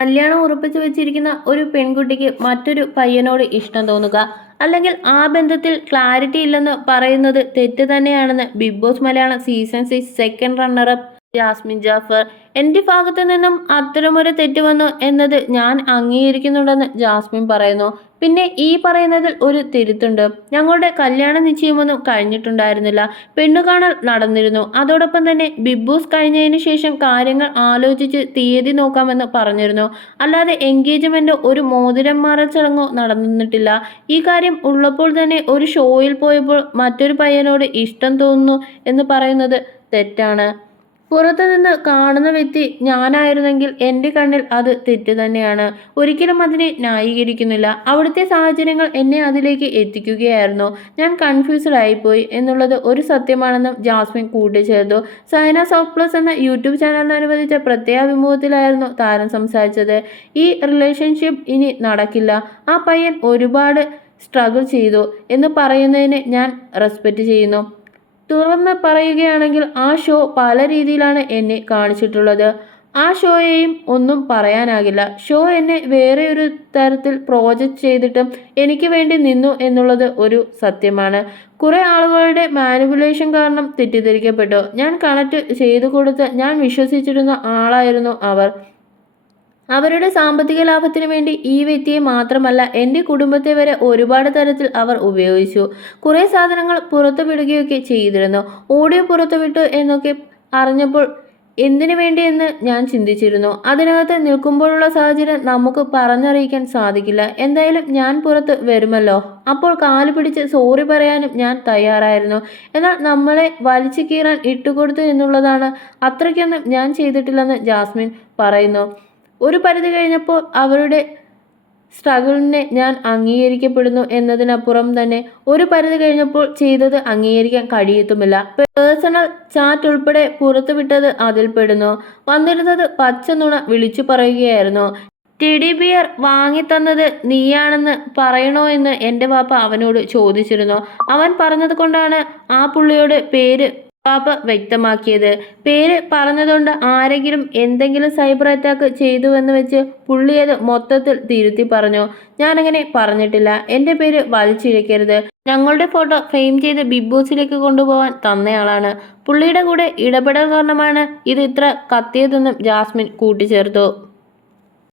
കല്യാണം ഉറപ്പിച്ചു വെച്ചിരിക്കുന്ന ഒരു പെൺകുട്ടിക്ക് മറ്റൊരു പയ്യനോട് ഇഷ്ടം തോന്നുക, അല്ലെങ്കിൽ ആ ബന്ധത്തിൽ ക്ലാരിറ്റി ഇല്ലെന്ന് പറയുന്നത് തെറ്റ് തന്നെയാണെന്ന് Big Boss Malayalam season 6 second runner up Jasmin Jafar. എൻ്റെ ഭാഗത്തു നിന്നും അത്തരമൊരു തെറ്റ് വന്നു എന്നത് ഞാൻ അംഗീകരിക്കുന്നുണ്ടെന്ന് ജാസ്മിൻ പറയുന്നു. പിന്നെ ഈ പറയുന്നതിൽ ഒരു തിരുത്തുണ്ട്. ഞങ്ങളുടെ കല്യാണ നിശ്ചയമൊന്നും കഴിഞ്ഞിട്ടുണ്ടായിരുന്നില്ല. പെണ്ണുകാണൽ നടന്നിരുന്നു. അതോടൊപ്പം തന്നെ ബിഗ് ബോസ് കഴിഞ്ഞതിന് ശേഷം കാര്യങ്ങൾ ആലോചിച്ച് തീയതി നോക്കാമെന്ന് പറഞ്ഞിരുന്നു. അല്ലാതെ എൻഗേജ്മെന്റോ ഒരു മോതിരം മാറൽ ചടങ്ങോ നടന്നിട്ടില്ല. ഈ കാര്യം ഉള്ളപ്പോൾ തന്നെ ഒരു ഷോയിൽ പോയപ്പോൾ മറ്റൊരു പയ്യനോട് ഇഷ്ടം തോന്നുന്നു എന്ന് പറയുന്നത് തെറ്റാണ്. പുറത്തുനിന്ന് കാണുന്ന വ്യക്തി ഞാനായിരുന്നെങ്കിൽ എൻ്റെ കണ്ണിൽ അത് തെറ്റ് തന്നെയാണ്. ഒരിക്കലും അതിനെ ന്യായീകരിക്കുന്നില്ല. അവിടുത്തെ സാഹചര്യങ്ങൾ എന്നെ അതിലേക്ക് എത്തിക്കുകയായിരുന്നു. ഞാൻ കൺഫ്യൂസ്ഡ് ആയിപ്പോയി എന്നുള്ളത് ഒരു സത്യമാണെന്നും ജാസ്മിൻ കൂട്ടിച്ചേർത്തു. സൈന സോഫ്റ്റ് പ്ലസ് എന്ന യൂട്യൂബ് ചാനലിന് അനുവദിച്ച പ്രത്യേക അഭിമുഖത്തിലായിരുന്നു താരം സംസാരിച്ചത്. ഈ റിലേഷൻഷിപ്പ് ഇനി നടക്കില്ല. ആ പയ്യൻ ഒരുപാട് സ്ട്രഗിൾ ചെയ്തു എന്ന് പറയുന്നതിന് ഞാൻ റെസ്പെക്റ്റ് ചെയ്യുന്നു. തുറന്ന് പറയുകയാണെങ്കിൽ ആ ഷോ പല രീതിയിലാണ് എന്നെ കാണിച്ചിട്ടുള്ളത്. ആ ഷോയെയും ഒന്നും പറയാനാകില്ല. ഷോ എന്നെ വേറെ ഒരു തരത്തിൽ പ്രോജക്റ്റ് ചെയ്തിട്ടും എനിക്ക് വേണ്ടി നിന്നു എന്നുള്ളത് ഒരു സത്യമാണ്. കുറേ ആളുകളുടെ മാനിപ്പുലേഷൻ കാരണം തെറ്റിദ്ധരിക്കപ്പെട്ടു. ഞാൻ കണക്ട് ചെയ്തു കൊടുത്ത് ഞാൻ വിശ്വസിച്ചിരുന്ന ആളായിരുന്നു അവർ. അവരുടെ സാമ്പത്തിക ലാഭത്തിന് വേണ്ടി ഈ വ്യക്തിയെ മാത്രമല്ല എൻ്റെ കുടുംബത്തെ വരെ ഒരുപാട് തരത്തിൽ അവർ ഉപയോഗിച്ചു. കുറേ സാധനങ്ങൾ പുറത്തുവിടുകയൊക്കെ ചെയ്തിരുന്നു. ഓഡിയോ പുറത്തുവിട്ടു എന്നൊക്കെ അറിഞ്ഞപ്പോൾ എന്തിനു വേണ്ടിയെന്ന് ഞാൻ ചിന്തിച്ചിരുന്നു. അതിനകത്ത് നിൽക്കുമ്പോഴുള്ള സാഹചര്യം നമുക്ക് പറഞ്ഞറിയിക്കാൻ സാധിക്കില്ല. എന്തായാലും ഞാൻ പുറത്ത് വരുമല്ലോ. അപ്പോൾ കാല് പിടിച്ച് സോറി പറയാനും ഞാൻ തയ്യാറായിരുന്നു. എന്നാൽ നമ്മളെ വലിച്ചു കീറാൻ ഇട്ടുകൊടുത്തു എന്നുള്ളതാണ്. അത്രയ്ക്കൊന്നും ഞാൻ ചെയ്തിട്ടില്ലെന്ന് ജാസ്മിൻ പറയുന്നു. ഒരു പരിധി കഴിഞ്ഞപ്പോൾ അവരുടെ സ്ട്രഗിളിനെ ഞാൻ അംഗീകരിക്കപ്പെടുന്നു എന്നതിനപ്പുറം തന്നെ ഒരു പരിധി കഴിഞ്ഞപ്പോൾ ചെയ്തത് അംഗീകരിക്കാൻ കഴിയത്തുമില്ല. പേഴ്സണൽ ചാറ്റ് ഉൾപ്പെടെ പുറത്തുവിട്ടത് അതിൽ പെടുന്നു. വന്നിരുന്നത് പച്ച നുണ വിളിച്ചു പറയുകയായിരുന്നു. ടെഡി ബിയർ വാങ്ങിത്തന്നത് നീയാണെന്ന് പറയണോ എന്ന് എൻ്റെ പാപ്പ അവനോട് ചോദിച്ചിരുന്നു. അവൻ പറഞ്ഞത് കൊണ്ടാണ് ആ പുള്ളിയോട് പേര് പാപ്പ വ്യക്തമാക്കിയത്. പേര് പറഞ്ഞതുകൊണ്ട് ആരെങ്കിലും എന്തെങ്കിലും സൈബർ അറ്റാക്ക് ചെയ്തുവെന്ന് വെച്ച് പുള്ളിയത് മൊത്തത്തിൽ തിരുത്തി പറഞ്ഞു. ഞാനങ്ങനെ പറഞ്ഞിട്ടില്ല. എൻ്റെ പേര് വലിച്ചിഴക്കരുത്. ഞങ്ങളുടെ ഫോട്ടോ ഫ്രെയിം ചെയ്ത് ബിഗ് ബോസിലേക്ക് കൊണ്ടുപോകാൻ തന്നയാളാണ്. പുള്ളിയുടെ കൂടെ ഇടപെടൽ കാരണമാണ് ഇത് ഇത്ര കത്തിയതെന്നും ജാസ്മിൻ കൂട്ടിച്ചേർത്തു.